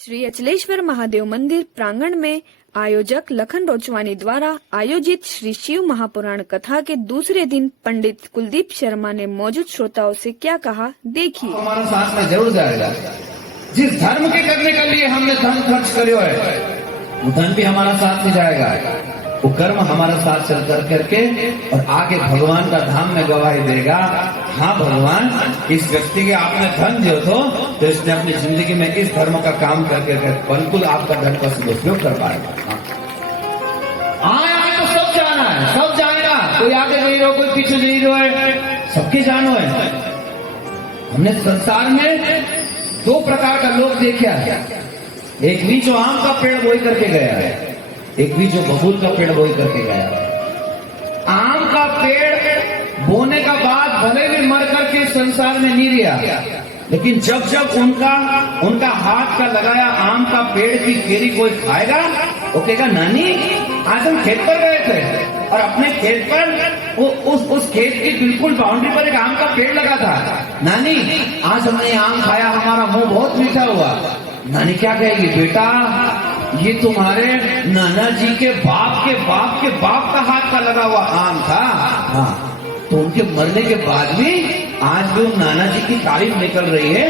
श्री अचलेश्वर महादेव मंदिर प्रांगण में आयोजक लखन रोचवानी द्वारा आयोजित श्री शिव महापुराण कथा के दूसरे दिन पंडित कुलदीप शर्मा ने मौजूद श्रोताओं से क्या कहा, देखिए। हमारा साथ में जरूर जाएगा। जिस धर्म के करने के लिए हमने धन खर्च करो है, वो धन भी हमारा साथ में जाएगा। वो कर्म हमारा साथ चल करके और आगे भगवान का धाम में गवाही देगा। हाँ भगवान, इस व्यक्ति के आपने धन दियो तो इसने अपनी जिंदगी में इस धर्म का काम करके बिल्कुल आपका धन का सदुपयोग कर पाएगा। आए तो सब जाना है, सब जाएगा। कोई आगे नहीं रहो, कोई पीछे नहीं रहो है, सबकी जानो है। हमने संसार में दो प्रकार का लोग देखा है। एक भी जो आम का पेड़ बोई करके गया है, एक भी जो बबूल का पेड़ बोई करके गया है। आम का पेड़ बोने का बाद भले भी मर करके संसार में नहीं रहा, लेकिन जब जब उनका हाथ का लगाया आम का पेड़ की केरी कोई खाएगा, वो कहेगा नानी आज हम खेत पर गए थे और अपने खेत पर उस खेत की बिल्कुल बाउंड्री पर एक आम का पेड़ लगा था। नानी आज हमने आम खाया, हमारा मुंह बहुत मीठा हुआ। नानी क्या कहेगी, बेटा ये तुम्हारे नाना जी के बाप के बाप के बाप का हाथ का लगा हुआ आम था। हाँ, तो उनके मरने के बाद भी आज भी नाना जी की तारीफ निकल रही है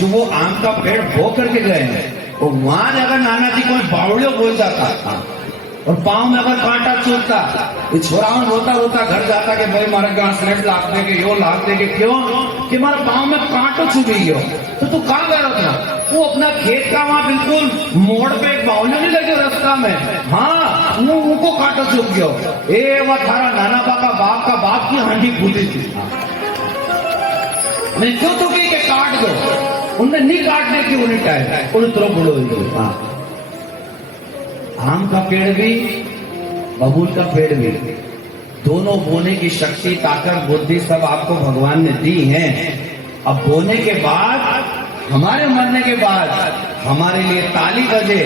जो वो आम का पेड़ बो करके गए हैं। और वहां अगर नाना जी को बावड़ियों बोल जाता और पांव में अगर कांटा चुभता, ये छोरा रोता रोता घर जाता कि भाई मारे गांव स्लेट लाग दे के यो लाग दे के, क्यों कि हमारे पांव में कांटो चुभी गयो। तो तू कहाँ गया था? वो अपना खेत का वहां बिल्कुल मोड़ पे एक बावलियों नहीं लगे रास्ता में। हाँ, उनको कांटो चुभ गयो। ए वो थारा नाना बाप का बाप की हांडी फूटी थी। मैं क्यों तो के काट दो, उनने नहीं काटने की उन्हें टाइम उन्हें तुरंत बोलो। हाँ, आम का पेड़ भी बबूल का पेड़ भी, दोनों बोने की शक्ति ताकत बुद्धि सब आपको भगवान ने दी है। अब बोने के बाद, हमारे मरने के बाद हमारे लिए ताली बजे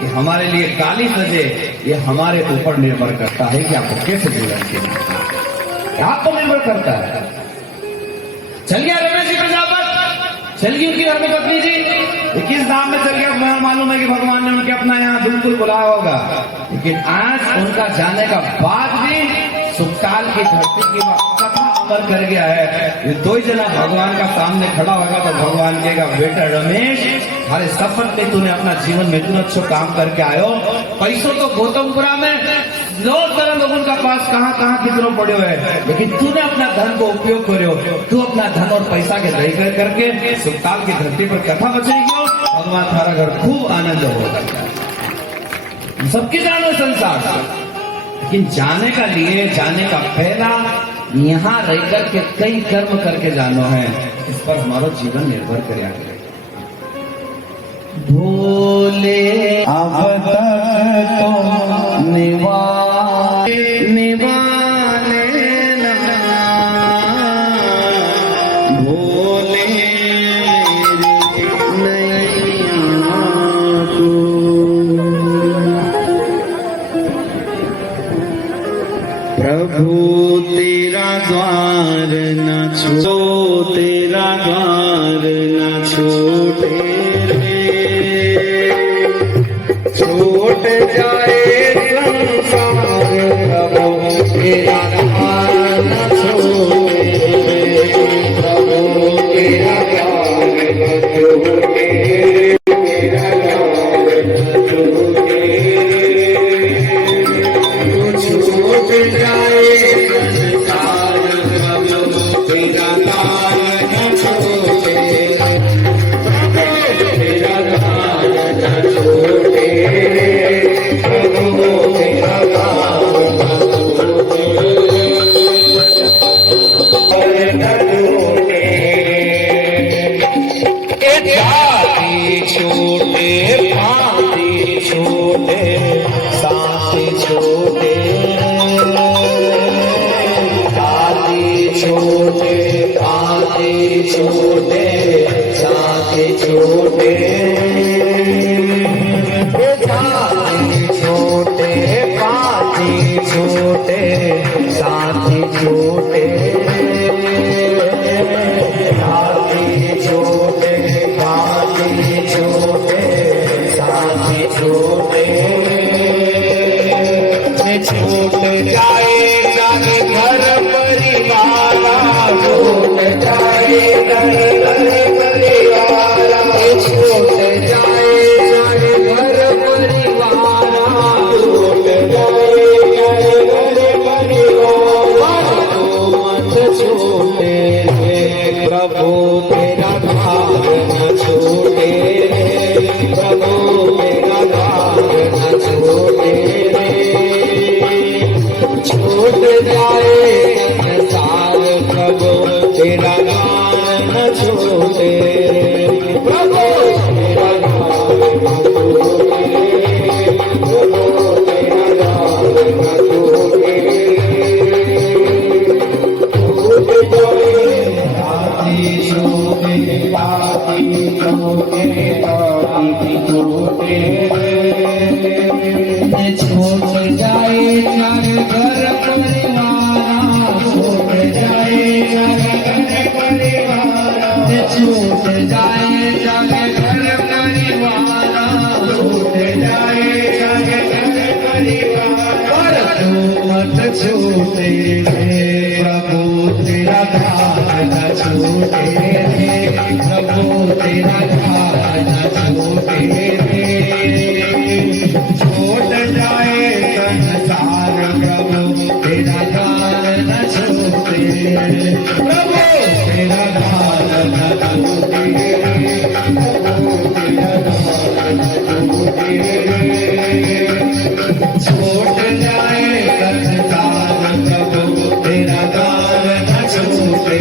कि हमारे लिए गाली बजे, ये हमारे ऊपर निर्भर करता है कि आपको कैसे जीवन जीना, आपको निर्भर करता है। चल गया रमेश जी प्रजापत, चल गई उनकी धर्म पत्नी जी, किस धाम में चल गया मालूम है कि भगवान ने उनके अपना यहाँ बिल्कुल बुलाया होगा। लेकिन आज उनका जाने का बाद भी सुखकाल की धरती की कथा अमर कर गया है। ये दो ही जना भगवान का सामने खड़ा होगा तो भगवान कहेगा, बेटा रमेश, हमारे सफर में तूने अपना जीवन में इतना अच्छा काम करके आयो। पैसों तो गौतमपुरा में बहुत सारे लोगों का पास कहाँ कितनों पड़े हुए है, लेकिन तूने अपना धन को उपयोग करो। तू अपना धन और पैसा के दही करके सुखताल की धरती पर कथा बचेगी, भगवान थारा घर खूब आनंद होगा। सबकी जानो संसार, लेकिन जाने का पहला यहाँ रह करके कई कर्म करके जानो है। इस पर हमारा जीवन निर्भर करे। भोले अब तक तो निवाले भोले प्रभु तेरा द्वार न छो, तेरा द्वार न छोटे छूट जाए संसार, प्रभु तेरा द्वार न छोटे, प्रभु तेरा द्वार न छोटे, तेरा द्वार न छोटे, छूट जाए संसार, प्रभु तेरा द्वार न छोटे, प्रभु तेरा द्वार न छोटे, प्रभु तेरा द्वार न छोटे, पाती छोटे, साथी छोटे, दादी छोटे, आती छोटे, साथी छोटे, छोटे छूटे छूट जाए जाने घर परिवार छूट जाए जाने घर परिवार छूट जाए जाने घर परिवार छूट जाए जाने घर परिवार तो मत छूटे प्रभु तेरा भाग न छूटे प्रभु तेरा भाग न छूटे छूट जाए संसार प्रभु तेरा नाम न छूटे प्रभु तेरा नाम न छूटे प्रभु तेरा नाम न छूटे छूट जाए राती छूटे राती छूटे राती छूटे छूट जाए जाने घर परिवार छूट जाए जाने घर परिवार छूट जाए जाने घर परिवार छूट जाए जाने घर परिवार तू मत छूटे प्रभु तेरा भाग न छूटे प्रभु तेरा भाग न छूटे छूट जाए संसार प्रभु तेरा दान न छूटे प्रभु तेरा दान न छूटे प्रभु तेरा दान न छूटे छूट जाए संसार प्रभु तेरा दान न छूटे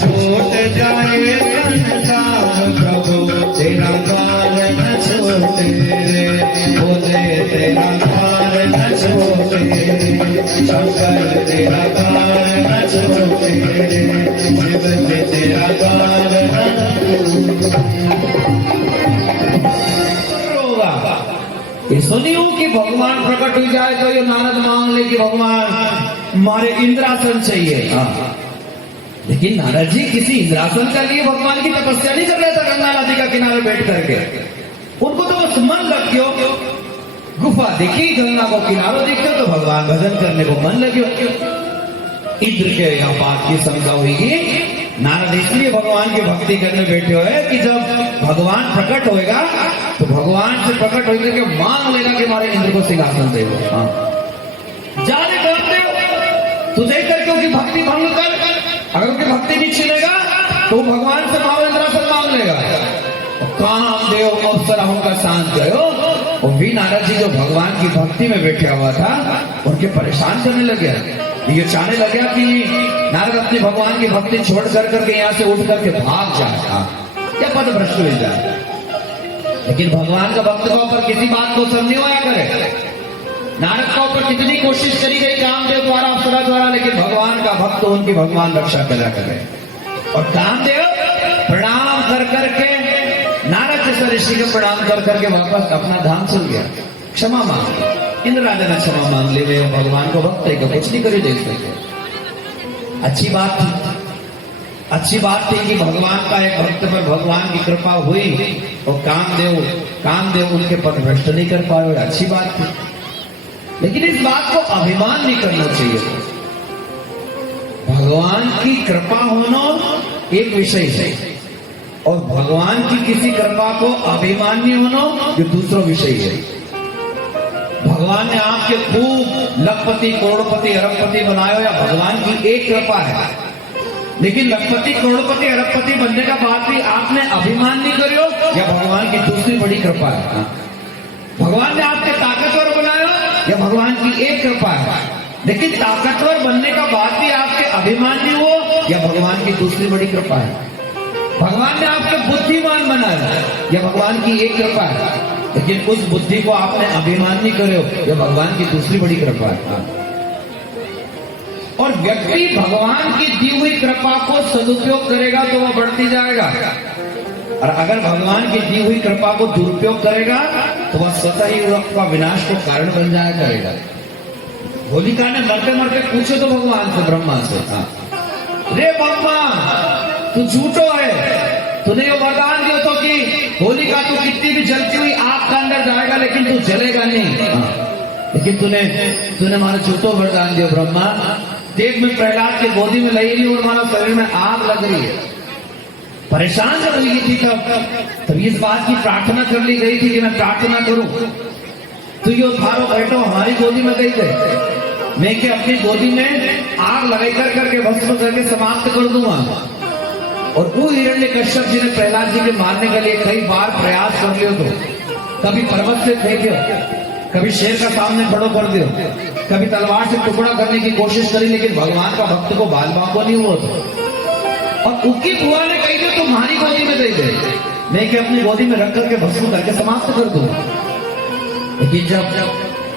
छूट जाए संसार प्रभु तेरा दान न छूटे बोले तेरा दान न छूटे शंकर तेरा दान न छूटे शिव से तेरा दान न ये सुनियो कि भगवान प्रकट हो जाए तो ये नारद मांग ले कि भगवान हमारे इंद्रासन चाहिए। लेकिन नारद जी किसी इंद्रासन के लिए भगवान की तपस्या नहीं कर रहे थे गंगा नदी का किनारे बैठ करके। उनको तो बस मन लग गयो, गुफा देखी, गंगा को किनारो देखो तो भगवान भजन करने को मन लगे। इंद्र के यहाँ बात की समझा होगी। नारद इसलिए भगवान की भक्ति करने बैठे हुए कि जब भगवान प्रकट होएगा तो भगवान से प्रकट होकर के मांग लेगा कि हमारे इंद्र को सिंहासन दे दो। जाने करते हो तू देख करके उसकी भक्ति भंग कर, अगर उसकी भक्ति नहीं छिलेगा तो भगवान से मांग इंद्रासन मांग लेगा। कामदेव अप्सराओं का सांस गयो और भी नारद जी जो भगवान की भक्ति में बैठा हुआ था उनके परेशान करने लगे। ये चाहने लगे कि नारद अपनी भगवान की भक्ति छोड़ करके यहाँ से उठ करके भाग जाए या पद भ्रष्ट हो जाए। लेकिन भगवान का भक्त का ऊपर किसी बात को सब नहीं होया करे। नारद का ऊपर कितनी कोशिश करी गई कामदेव द्वारा अप्सरा द्वारा, लेकिन भगवान का भक्त उनकी भगवान रक्षा करा करे। और कामदेव प्रणाम कर करके नारद जैसा ऋषि को प्रणाम कर करके वापस अपना धाम चल गया। क्षमा मांग इंद्र राजा ने क्षमा मांग ली। वे भगवान को भक्त है कुछ नहीं करे देख सके। अच्छी बात थी कि भगवान का एक भक्त पर भगवान की कृपा हुई और कामदेव उनके पद भ्रष्ट नहीं कर पाए। अच्छी बात थी, लेकिन इस बात को अभिमान नहीं करना चाहिए। भगवान की कृपा होना एक विषय है और भगवान की किसी कृपा को अभिमानी होना ये दूसरा विषय है। भगवान ने आपके खूब लखपति करोड़पति अरबपति बनाया या भगवान की एक कृपा है। लेकिन लखपति करोड़पति अरबपति बनने का बाद भी आपने अभिमान नहीं करियो या भगवान की दूसरी बड़ी कृपा है। भगवान ने आपके ताकतवर बनाया या भगवान की एक कृपा है। लेकिन ताकतवर बनने का बाद भी आपके अभिमान नहीं हो या भगवान की दूसरी बड़ी कृपा है। भगवान ने आपको बुद्धिमान बनाया या भगवान की एक कृपा है। लेकिन उस बुद्धि को आपने अभिमान नहीं करे या भगवान की दूसरी बड़ी कृपा है। और व्यक्ति भगवान की दी हुई कृपा को सदुपयोग करेगा तो वह बढ़ती जाएगा, और अगर भगवान की दी हुई कृपा को दुरुपयोग करेगा तो वह स्वतः ही उसका विनाश को कारण बन जाया करेगा। होलिका ने मरते मरते पूछे तो भगवान से, ब्रह्मा से, रे ब्रह्मा तू झूठो है, तूने ये वरदान दिया तो कि होलिका तू कितनी भी जलती हुई आग के अंदर जाएगा लेकिन तू जलेगा नहीं। लेकिन तूने मारा झूठो वरदान दिया ब्रह्मा। देख मैं प्रहलाद के गोदी में लगी रही और मारा शरीर में आग लग रही है। परेशान जब हुई थी तब इस बात की प्रार्थना कर ली गई थी कि मैं प्रार्थना करूं तो ये थारो बैठो हमारी गोदी में गई थे, मैं के अपनी गोदी में आग लगाई करके भस्म करके समाप्त कर दूंगा। और वो हिरण्यकश्यप जी ने प्रहलाद जी के मारने के लिए कई बार प्रयास कर लियो, तो कभी पर्वत से फेंकियो, कभी शेर का सामने खड़ो कर दियो, कभी तलवार से टुकड़ा करने की कोशिश करी, लेकिन भगवान का भक्त को बाल बांको नहीं हुआ था। और उसकी बुआ ने कही थी तुम्हारी गोदी में दे दे, मैं कि अपनी गोदी में रख करके भस्म करके समाप्त कर दूंगा। लेकिन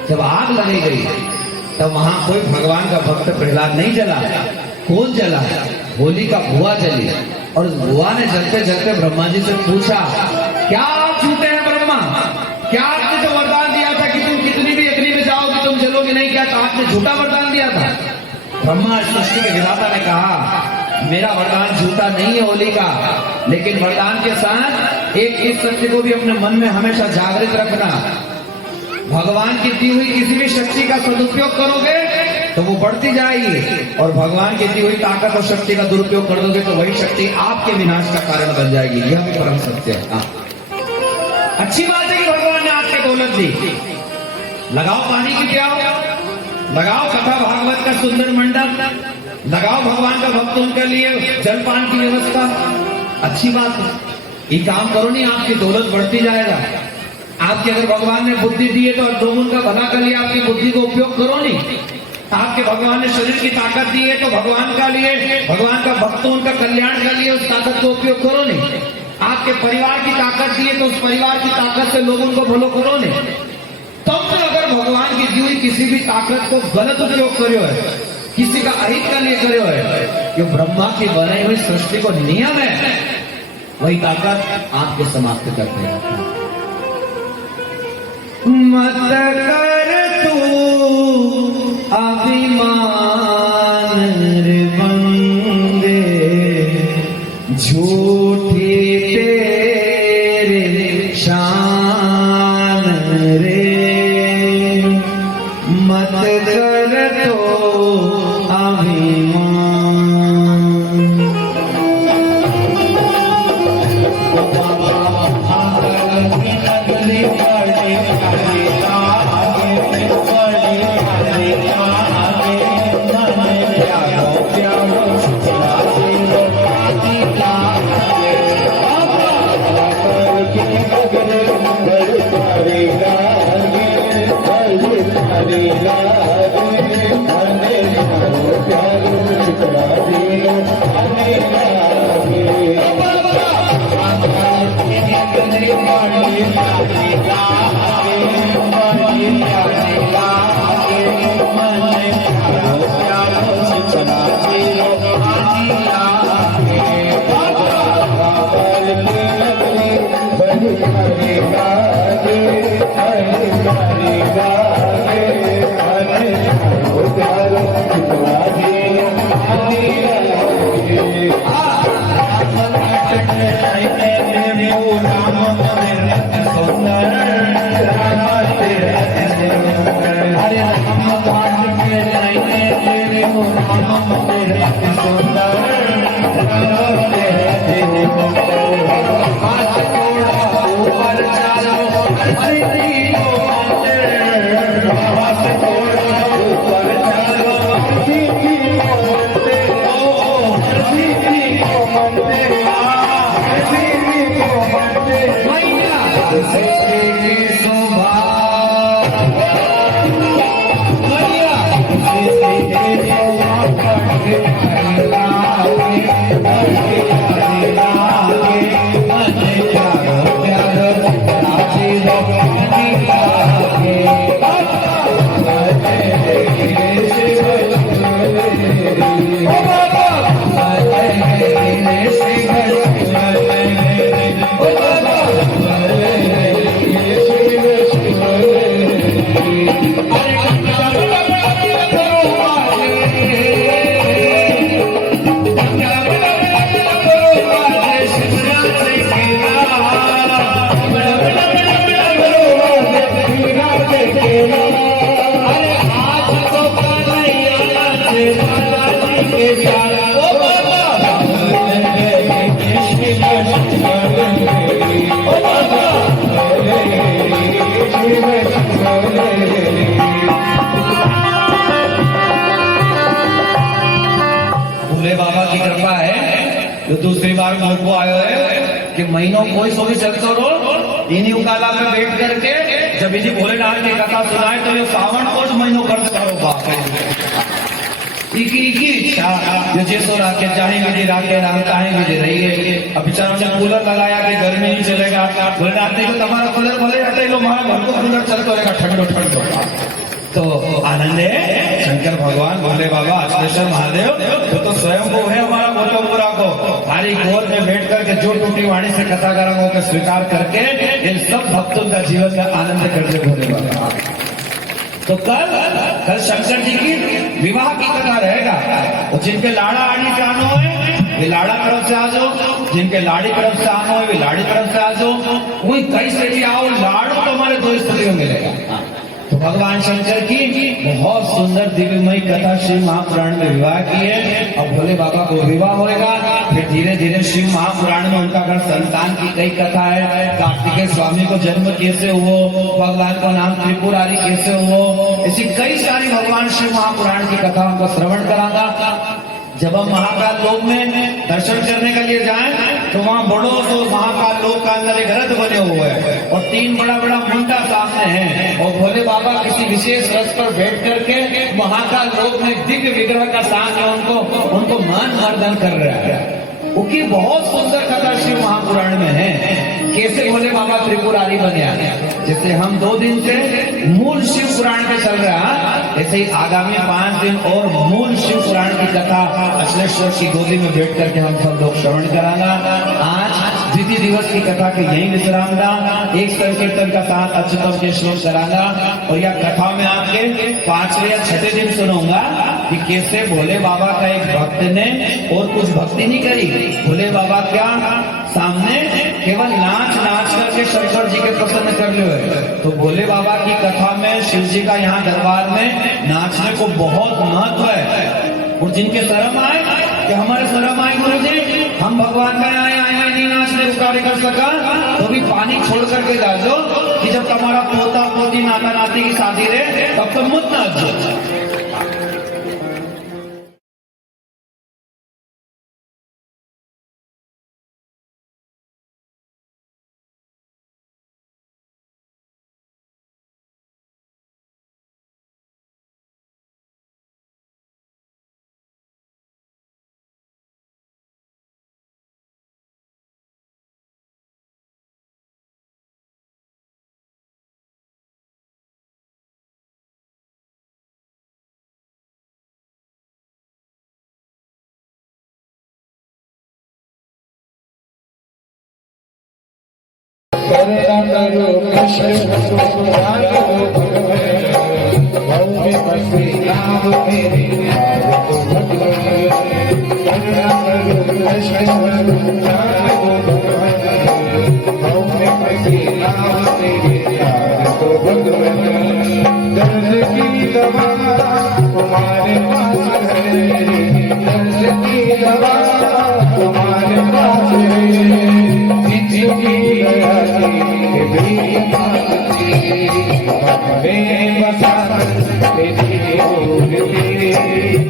जब आग लगी गई तब वहां कोई भगवान का भक्त प्रहलाद नहीं जला। कौन जला? होली का बुआ जली। और बुआ ने जलते जलते ब्रह्मा जी से पूछा, क्या आप झूठे हैं ब्रह्मा? क्या आपने जो वरदान दिया था कि तुम कितनी भी अग्नि में जाओगे तुम जलोगे नहीं, क्या था आपने झूठा वरदान दिया था? ब्रह्मा सृष्टि के विधाता ने कहा, मेरा वरदान झूठा नहीं है होली का, लेकिन वरदान के साथ एक इस सत्य को भी अपने मन में हमेशा जागृत रखना, भगवान की दी हुई किसी भी शक्ति का सदुपयोग करोगे तो वो बढ़ती जाएगी, और भगवान की दी हुई ताकत और शक्ति का दुरुपयोग कर दोगे तो वही शक्ति आपके विनाश का कारण बन जाएगी। यह भी परम सत्य है। अच्छी बात है कि भगवान ने आपके दौलत दी, लगाओ पानी की प्याओ, लगाओ कथा भागवत का सुंदर मंडप, लगाओ भगवान का भक्तों के लिए जलपान की व्यवस्था, अच्छी बात है। ये काम करो नहीं, आपकी दौलत बढ़ती जाएगा। आपके अगर भगवान ने बुद्धि दी है तो लोगों का भला कर लिए आपकी बुद्धि को उपयोग करो नहीं। आपके भगवान ने शरीर की ताकत दी है तो भगवान का लिए, भगवान का भक्तों उनका कल्याण के लिए उस ताकत को उपयोग करो नहीं। आपके परिवार की ताकत दी है तो उस परिवार की ताकत से लोगों को भलो करो नहीं। तब तो अगर भगवान की दी हुई किसी भी ताकत को गलत उपयोग करो है, किसी का अहित के लिए करो है, जो ब्रह्मा की बनाई हुई सृष्टि को नियम है, वही ताकत आपको समाप्त करते हैं। मत कर तू अभिमान रे बंदे, झूठी तेरे शान रे, मत कर तो अभिमान। बार मौको आयो है कि महीनों कोई सो भी चलते रहो इन्हीं उकाला में बैठ करके जब इन्हीं भोलेनाथ की कथा सुनाए तो ये सावन को महीनों करते रहो बाप इकी इच्छा जो जैसो राके चाहेंगे जी राके राम चाहेंगे जी रहिए। अब बेचारों ने कूलर लगाया कि गर्मी नहीं चलेगा, भोलेनाथ ने तो तुम्हारा कूलर भले हटे लो वहां घर को कूलर चलते रहेगा ठंडो ठंडो। तो आनंद है शंकर भगवान भोले बाबा अक्षरेश्वर महादेव तो स्वयं को है हमारा गोटोपुरा को हमारी गोद में बैठ करके जो टूटी वाणी से कथा करामों को स्वीकार करके इन सब भक्तों का जीवन में आनंद करते भोले बाबा। तो कल शंकर जी की विवाह की कथा रहेगा और जिनके लाड़ा आड़ी से आनो है वे लाड़ा तरफ से आ जाओ, जिनके लाड़ी तरफ से आनो है वे लाड़ी तरफ से आ जाओ, कोई कहीं से भी आओ लाड़ो तो हमारे दो स्त्रियों मिलेगा। तो भगवान शंकर की बहुत सुंदर दिव्यमयी कथा शिव महापुराण में विवाह की है। अब भोले बाबा को विवाह होएगा, फिर धीरे धीरे शिव महापुराण में उनका घर संतान की कई कथा है। कार्तिकेय स्वामी को जन्म कैसे हुआ, भगवान का नाम त्रिपुरारी कैसे हुआ, ऐसी कई सारी भगवान शिव महापुराण की कथा उनको श्रवण करागा। जब हम महाकाल लोक में दर्शन करने के लिए जाएं तो वहाँ बड़ो तो महाकाल लोक का अंदर एक रथ बने हुए हैं और 3 बड़ा बड़ा मुंडा सामने हैं और भोले बाबा किसी विशेष रथ पर बैठ करके महाकाल लोक में दिव्य विग्रह का सामने उनको मान मर्दन कर रहा है। उनकी बहुत सुंदर कथा शिव महापुराण में है कैसे भोले बाबा त्रिपुरारी बने। जैसे हम 2 दिन से मूल शिव पुराण पे चल रहा ऐसे ही आगामी 5 दिन और मूल शिव पुराण की कथा अक्षरेश्वर की गोदी में बैठ करके हम सब लोग श्रवण कराना। आज द्वितीय दिवस की कथा के यही विश्रामदा एक संकीर्तन का साथ अच्युतम के श्लोक कराना और यह कथा में आपके 5वें या 6वें दिन सुनूंगा कि कैसे भोले बाबा का एक भक्त ने और कुछ भक्ति नहीं करी, भोले बाबा क्या सामने केवल नाच करके शंकर जी के प्रसन्न कर लियो। तो भोले बाबा की कथा में शिव जी का यहाँ दरबार में नाचने को बहुत महत्व है और जिनके शर्म आए कि हमारे शर्म आए गुरु जी हम भगवान का आए नहीं नाचने को कार्य कर सका तो भी पानी छोड़ करके जा दो कि जब तुम्हारा पोता पोती नाता नाती की शादी रहे तब तो मुझ नाच। करुणा करो कृष्ण सुराग भव्य बसी नाम मेरे करुणा करो कृष्ण सुराग भव्य बसी नाम मेरे तो भगवान दर्द की दवा तुम्हारे पास है, दर्द की दवा तुम्हारे पास है।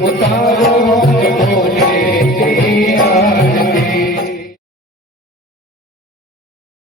उतारो